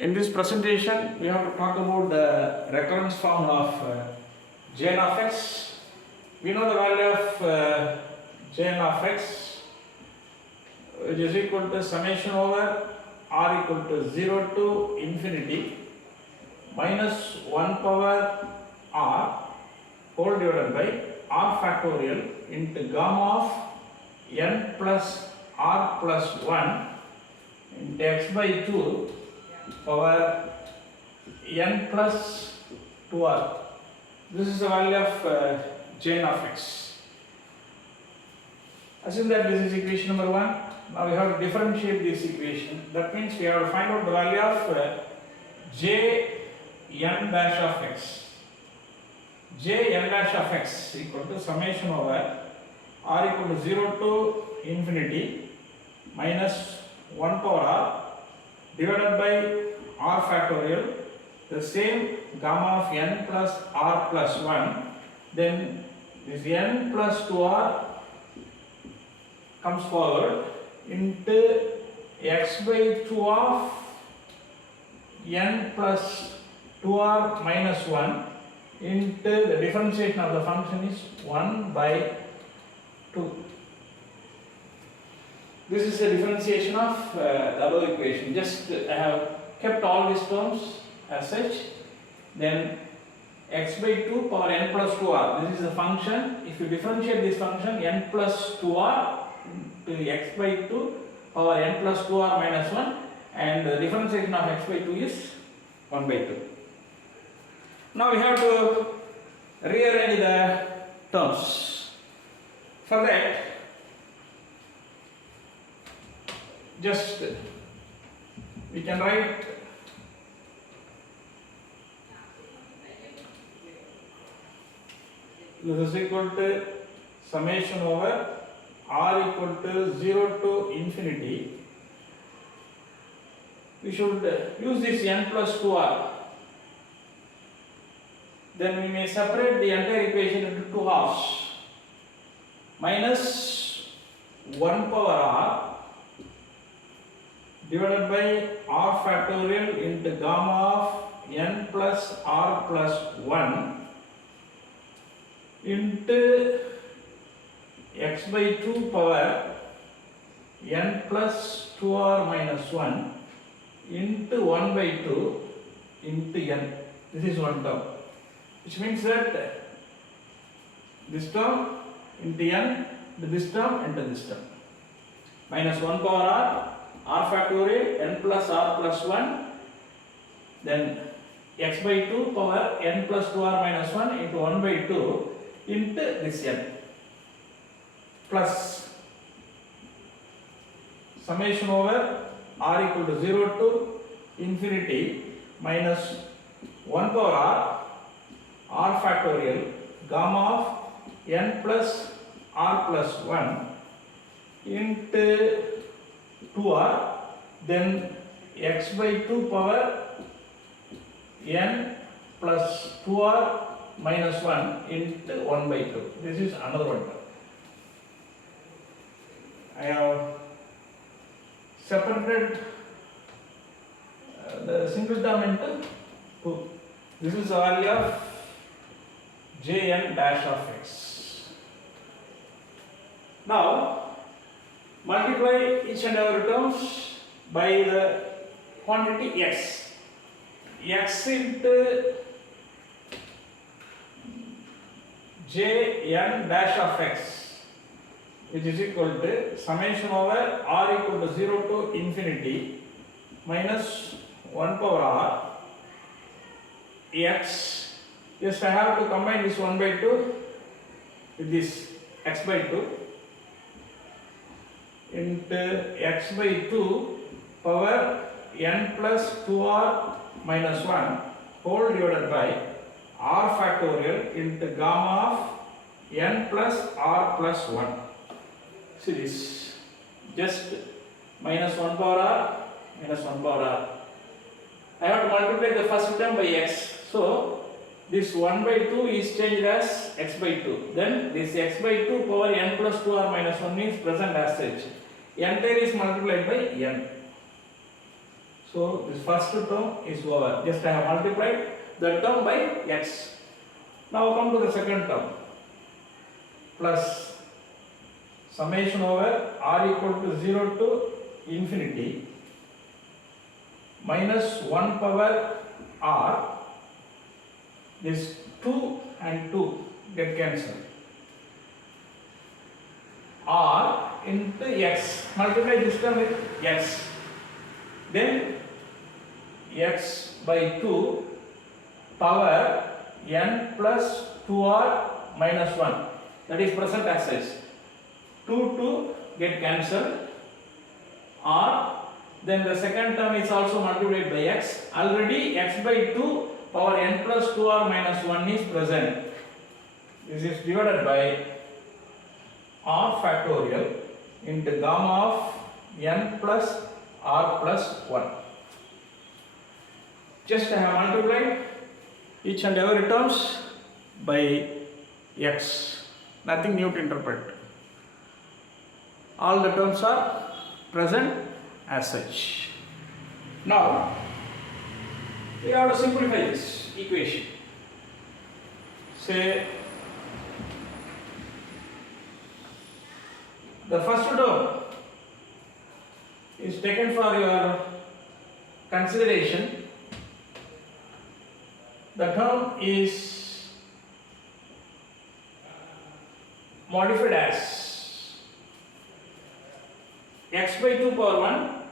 In this presentation, we have to talk about the recurrence form of Jn of x. We know the value of Jn of x, which is equal to summation over r equal to 0 to infinity minus 1 power r whole divided by r factorial into gamma of n plus r plus 1 into x by 2 power n plus 2r. This is the value of Jn of x. Assume that this is equation number 1. Now we have to differentiate this equation. That means we have to find out the value of Jn dash of x. Jn dash of x equal to summation over r equal to 0 to infinity minus 1 power r divided by r factorial, the same gamma of n plus r plus 1, then this n plus 2r comes forward into x by 2 of n plus 2r minus 1 into the differentiation of the function is 1 by 2. This is a differentiation of the above equation. Just I have kept all these terms as such. Then x by 2 power n plus 2r. This is the function. If you differentiate this function n plus 2r to x by 2 power n plus 2r minus 1, and the differentiation of x by 2 is 1 by 2. Now we have to rearrange the terms. For that, just we can write this is equal to summation over r equal to 0 to infinity. We should use this n plus 2r. Then we may separate the entire equation into two halves. Minus 1 power r divided by r factorial into gamma of n plus r plus 1 into x by 2 power n plus 2r minus 1 into 1 by 2 into n. This is one term, which means that this term into n, this term into this term. Minus 1 power r factorial n plus r plus 1, then x by 2 power n plus 2r minus 1 into 1 by 2 into this n, plus summation over r equal to 0 to infinity minus 1 power r factorial gamma of n plus r plus 1 into 2r, then x by 2 power n plus 2r minus 1 into 1 by 2. This is another one term. I have separated the single term into 2. This is the value of Jn dash of x. Now multiply each and every terms by the quantity x. X into Jn dash of x, which is equal to summation over r equal to 0 to infinity minus 1 power r x. Just I have to combine this 1 by 2 with this x by 2 into x by 2 power n plus 2r minus 1 whole divided by r factorial into gamma of n plus r plus 1. See this, just minus 1 power r minus 1 power r. I have to multiply the first term by x. So this 1 by 2 is changed as x by 2. Then this x by 2 power n plus 2r minus 1 is present as such. Entire is multiplied by n. So this first term is over. Just I have multiplied the term by x. Now come to the second term. Plus summation over r equal to 0 to infinity minus 1 power r. This 2 and 2 get cancelled. R into x. Multiply this term with x. Then x by 2 power n plus 2r minus 1. That is present as such. 2 get cancelled. R. Then the second term is also multiplied by x. Already x by 2 power n plus 2r minus 1 is present. This is divided by r factorial into gamma of n plus r plus 1. Just I have multiplied each and every terms by x. Nothing new to interpret. All the terms are present as such. Now we have to simplify this equation. Say the first term is taken for your consideration. The term is modified as x by 2 power 1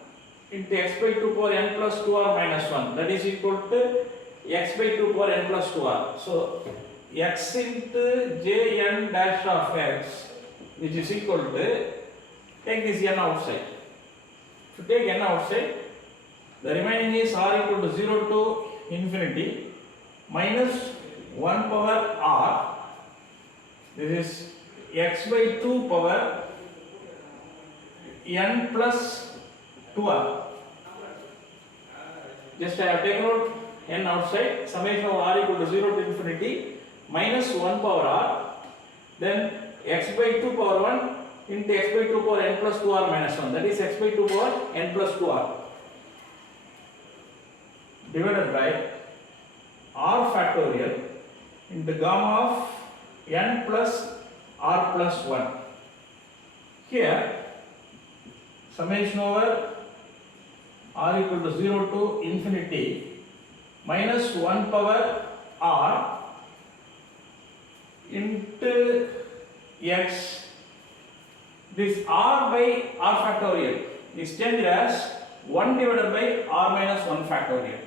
into x by 2 power n plus 2r minus 1. That is equal to x by 2 power n plus 2r. So x into jn dash of x, which is equal to, take this n outside. To take n outside, the remaining is r equal to 0 to infinity minus 1 power r. This is x by 2 power n plus 2r. Just I have taken out n outside. Summation of r equal to 0 to infinity minus 1 power r. Then x by 2 power 1 into x by 2 power n plus 2r minus 1. That is x by 2 power n plus 2r divided by r factorial into gamma of n plus r plus 1. Here summation over r equal to 0 to infinity minus 1 power r into x. This r by r factorial is changed as 1 divided by r minus 1 factorial.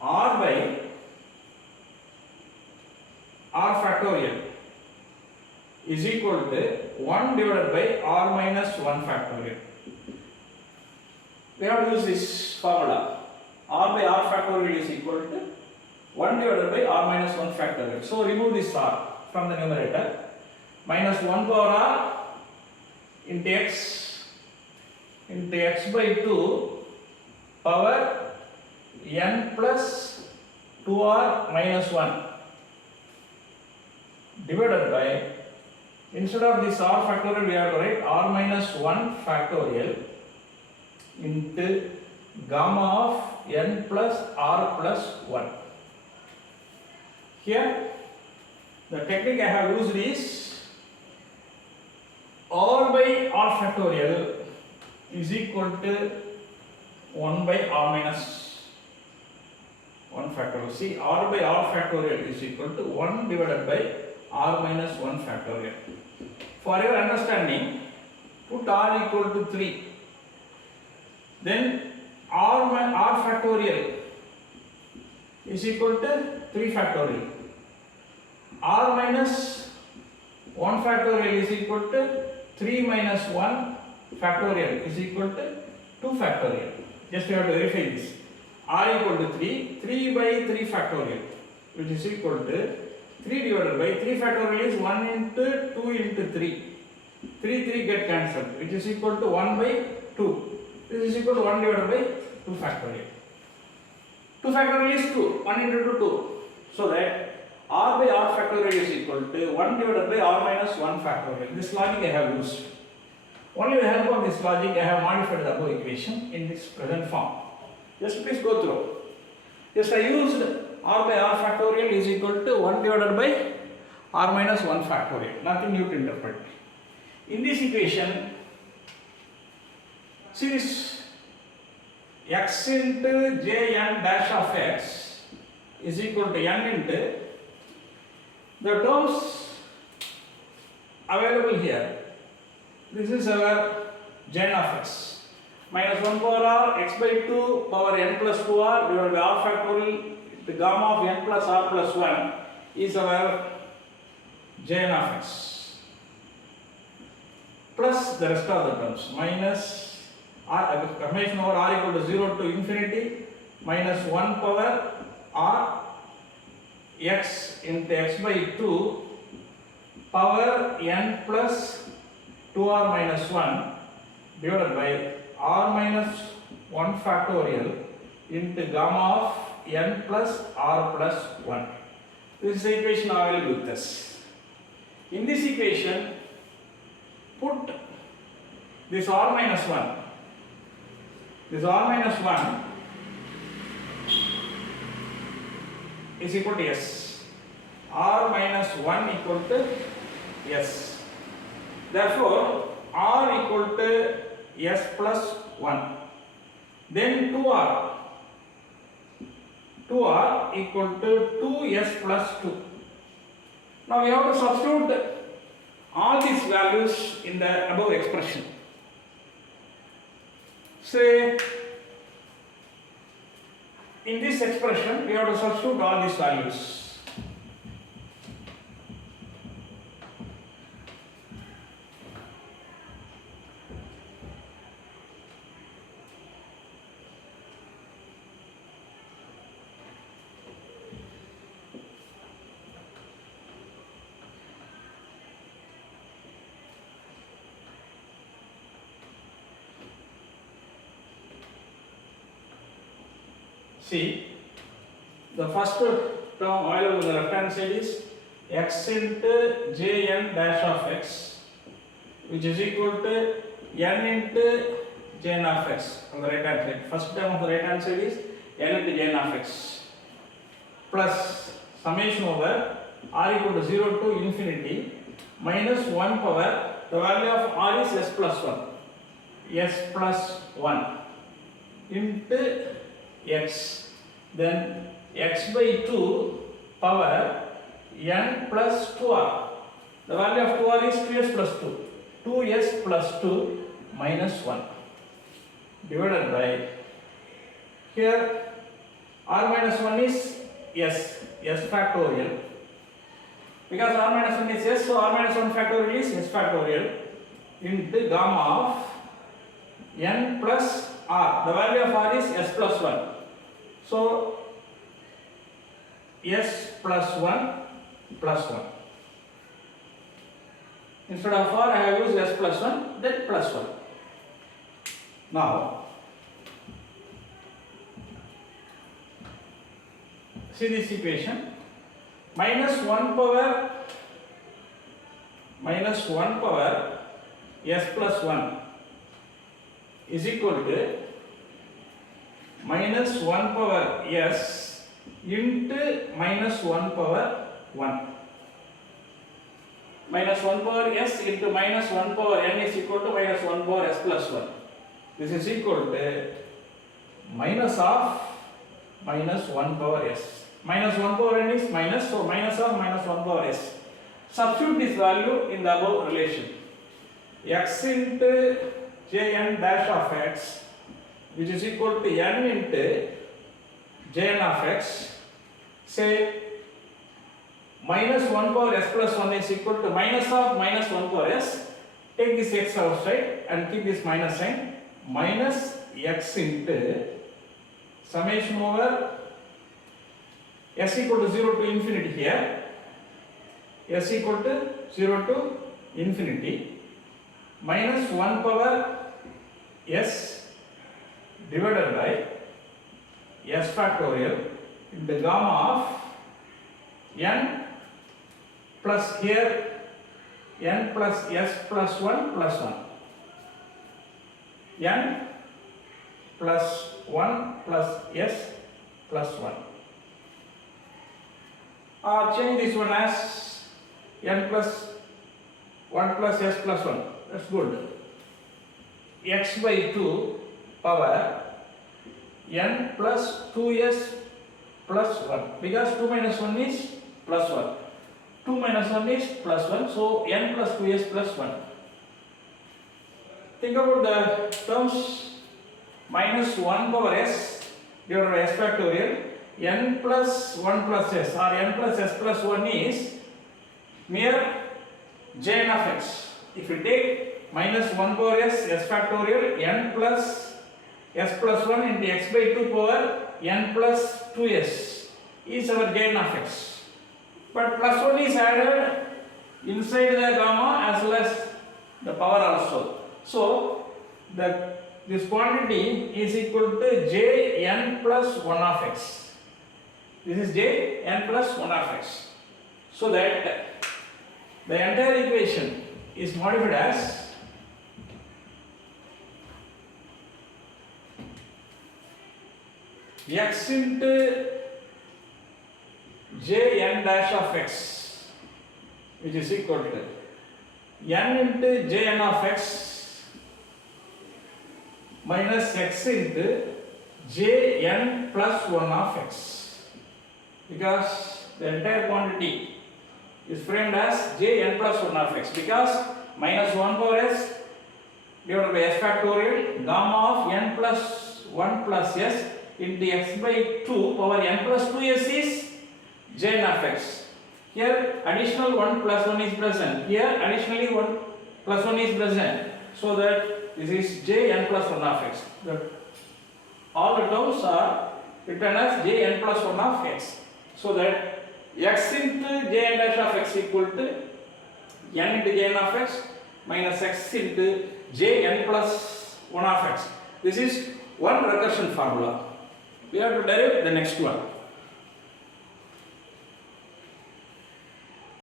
R by r factorial is equal to 1 divided by r minus 1 factorial. We have to use this formula. R by r factorial is equal to 1 divided by r minus 1 factorial. So remove this r from the numerator. Minus 1 power r into x by 2 power n plus 2r minus 1 divided by, instead of this r factorial we have to write r minus 1 factorial into gamma of n plus r plus 1. Here the technique I have used is r by r factorial is equal to 1 by r minus 1 factorial. See, r by r factorial is equal to 1 divided by r minus 1 factorial. For your understanding, put r equal to 3. Then r factorial is equal to 3 factorial. R minus 1 factorial is equal to 3 minus 1 factorial is equal to 2 factorial. Just we have to verify this. R equal to 3 by 3 factorial, which is equal to 3 divided by 3 factorial is 1 into 2 into 3. 3 get cancelled, which is equal to 1 by 2. This is equal to 1 divided by 2 factorial. 2 factorial is 2. 1 into 2, 2. So that r by r factorial is equal to 1 divided by r minus 1 factorial. This logic I have used. Only with the help of this logic I have modified the above equation in this present form. Just please go through. Yes, I used r by r factorial is equal to 1 divided by r minus 1 factorial. Nothing new to interpret. In this equation, see this x into jn dash of x is equal to n into the terms available here. This is our gen of x. Minus 1 power r x by 2 power n plus 2r divided by r factorial, the gamma of n plus r plus 1 is our gen of x, plus the rest of the terms, minus r, summation over r equal to 0 to infinity, minus 1 power r x into x by 2 power n plus 2r minus 1 divided by r minus 1 factorial into gamma of n plus r plus 1. This is the equation available with us. In this equation, put this r minus 1. This r minus 1 is equal to s. R minus 1 equal to s. Therefore, r equal to s plus 1. Then 2r equal to 2s plus 2. Now we have to substitute all these values in the above expression. Say, in this expression, we have to substitute all these values. See, the first term available on the left hand side is x into jn dash of x, which is equal to n into jn of x on the right hand side. First term of the right hand side is n into jn of x, plus summation over r equal to 0 to infinity, minus 1 power, the value of r is s plus 1 into x, then x by 2 power n plus 2r, the value of 2r is 2s plus 2, 2s plus 2 minus 1 divided by, here r minus 1 is s factorial, because r minus 1 is s, so r minus 1 factorial is s factorial into gamma of n plus r, the value of r is s plus 1. So, s plus 1 plus 1. Instead of r, I have used s plus 1, then plus 1. Now, see this equation. Minus 1 power s plus 1 is equal to minus 1 power s into minus 1 power 1. Minus 1 power s into minus 1 power n is equal to minus 1 power s plus 1. This is equal to minus of minus 1 power s. Minus 1 power n is minus, so minus of minus 1 power s. Substitute this value in the above relation. X into jn dash of x, which is equal to n into jn of x, say minus 1 power s plus 1 is equal to minus of minus 1 power s. Take this x outside and keep this minus sign. Minus x into summation over s equal to 0 to infinity here. S equal to 0 to infinity. Minus 1 power s divided by s factorial into gamma of n plus here n plus s plus 1 plus 1. N plus 1 plus s plus 1. Or change this one as n plus 1 plus s plus 1. That's good. X by 2 power n plus 2s plus 1. Because 2 minus 1 is plus 1. 2 minus 1 is plus 1. So n plus 2s plus 1. Think about the terms minus 1 power s divided by s factorial. N plus 1 plus s or n plus s plus 1 is mere Jn of x. If we take minus 1 power s factorial, n plus s plus 1 into x by 2 power n plus 2s is our Jn of x. But plus 1 is added inside the gamma as well as the power also. So this quantity is equal to Jn plus 1 of x. This is Jn plus 1 of x. So that the entire equation is modified as x into Jn dash of x, which is equal to n into Jn of x minus x into Jn plus 1 of x. Because the entire quantity is framed as Jn plus 1 of x, because minus 1 power s divided by s factorial gamma of n plus 1 plus s into x by 2 power n plus 2s is Jn of x. Here additional 1 plus 1 is present. Here additionally 1 plus 1 is present. So that this is Jn plus 1 of x. All the terms are written as Jn plus 1 of x. So that x into Jn dash of x equal to n into Jn of x minus x into Jn plus 1 of x. This is one recursion formula. We have to derive the next one.